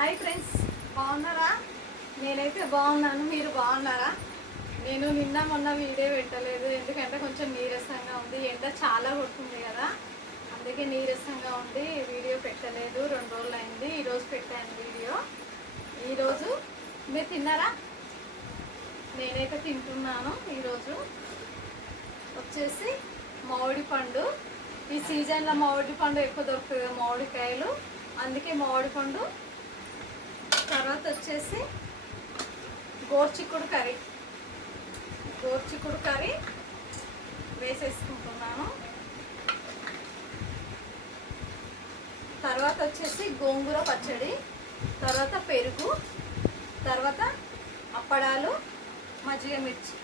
Hi friends, బాగున్నారా? నేనైతే బాగున్నాను. మీరు బాగున్నారా? నేను నిన్న మొన్న వీడియో పెట్టలేదు, ఎందుకంటే కొంచెం నీరసంగా ఉంది. ఎండ చాలా కొడుతుంది కదా, అందుకే నీరసంగా ఉండి వీడియో పెట్టలేదు. 2 రోజులు అయింది. ఈరోజు పెట్టాను వీడియో. ఈరోజు మీరు తిన్నారా? నేనైతే తింటున్నాను. ఈరోజు వచ్చేసి మామిడి పండు. ఈ సీజన్లో మామిడి పండు ఎక్కువ దొరుకుతుంది, మామిడికాయలు, అందుకే మామిడి పండు. తర్వాత వచ్చేసి గోర్చిక్కుడు కర్రీ వేసేసుకుంటున్నాను. తర్వాత వచ్చేసి గోంగూర పచ్చడి, తర్వాత పెరుగు, తర్వాత అప్పడాలు, మజ్జిగ మిర్చి.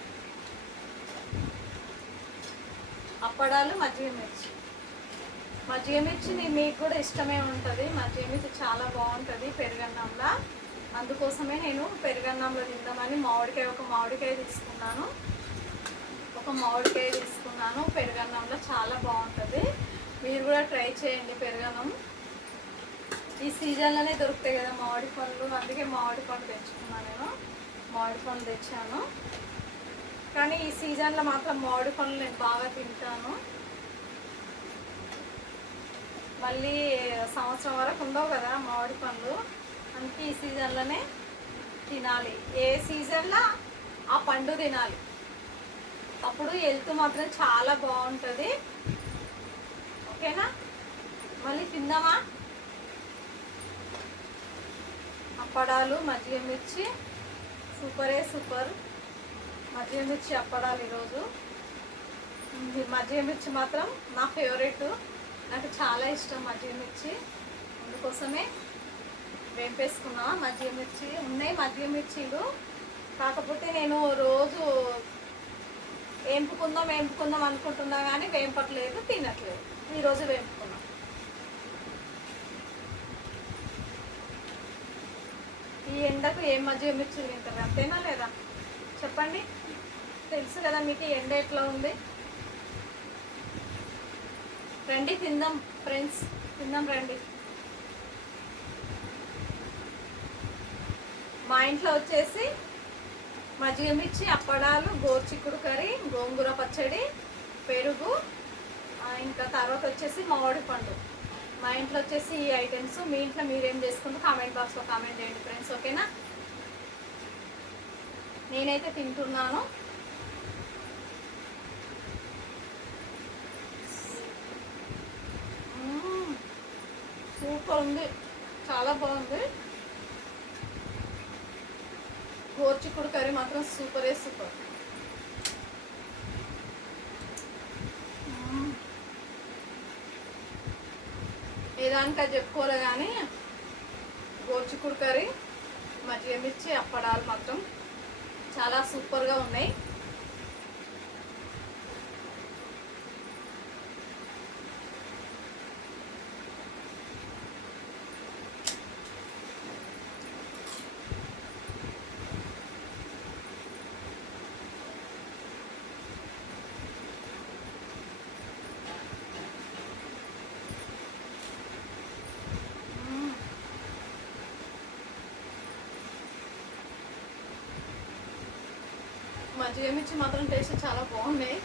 మజ్జిగ మిర్చి మీకు కూడా ఇష్టమే ఉంటుంది. మజ్జిగ మిర్చి చాలా బాగుంటుంది పెరుగన్నంలో. అందుకోసమే నేను పెరుగన్నంలో తిందామని ఒక మామిడికాయ తీసుకున్నాను. పెరుగన్నంలో చాలా బాగుంటుంది. మీరు కూడా ట్రై చేయండి పెరుగన్నం. ఈ సీజన్లోనే దొరుకుతాయి కదా మామిడి పండ్లు, అందుకే మామిడి పండు తెచ్చుకున్నాను. నేను మామిడి పండు తెచ్చాను, కానీ ఈ సీజన్లో మాత్రం మామిడి పండ్లు నేను బాగా తింటాను. మళ్ళీ సంవత్సరం వరకు ఉండవు కదా మామిడి పండ్లు, అందుకే ఈ సీజన్లోనే తినాలి. ఏ సీజన్లో ఆ పండు తినాలి, అప్పుడు హెల్త్ మాత్రం చాలా బాగుంటుంది. ఓకేనా? మళ్ళీ తిందామా? అప్పడాలు, మజ్జిగ మిర్చి, సూపర్ మజ్జిగ మిర్చి అప్పడాలు. ఈరోజు మజ్జిగ మిర్చి మాత్రం నా ఫేవరెట్, నాకు చాలా ఇష్టం మజ్జిగ మిర్చి. అందుకోసమే వేంపేసుకున్నా. మజ్జిగ మిర్చి ఉన్నాయి, మజ్జిగ మిర్చీలు. కాకపోతే నేను రోజు వేంపుకుందాం అనుకుంటున్నా, కానీ వేంపట్లేదు, తినట్లేదు. ఈరోజు వేంపుకున్నా. ఈ ఎండకు ఏం మజ్జిగ మిర్చి తింటారు? అంతేనా లేదా చెప్పండి? తెలుసు కదా మీకు ఎండ ఎట్లా ఉంది. రండి తిందాం ఫ్రెండ్స్, రండి. మా ఇంట్లో వచ్చేసి మజ్జిగ మిర్చి, అప్పడాలు, గోర్చిక్కుడు కర్రీ, గోంగూర పచ్చడి, పెరుగు, ఇంకా తర్వాత వచ్చేసి మామిడి పండు. మా ఇంట్లో వచ్చేసి ఈ ఐటమ్స్. మీ ఇంట్లో మీరేం చేసుకుంటూ కామెంట్ బాక్స్లో కామెంట్ చేయండి ఫ్రెండ్స్. ఓకేనా? నేనైతే తింటున్నాను. సూపర్ ఉంది, చాలా బాగుంది. గోర్చిక్కుడు కర్రీ మాత్రం సూపర్. ఏదానికా చెప్పుకోలే కానీ గోర్చిక్కుడు కర్రీ, మజ్జిగ మిర్చి, అప్పడాలు మాత్రం చాలా సూపర్గా ఉన్నాయి. మజ్జిగ మిర్చి మాత్రం టేస్ట్ చాలా బాగున్నాయి.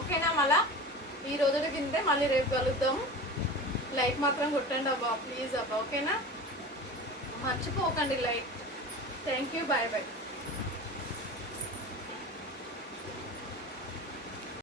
ఓకేనా? మళ్ళా ఈ రోజుకి కిందే మళ్ళీ రేపు కలుద్దాం. లైక్ మాత్రం కొట్టండి అబ్బా, ప్లీజ్ అబ్బా. ఓకేనా? మర్చిపోకండి లైక్. Thank you, bye.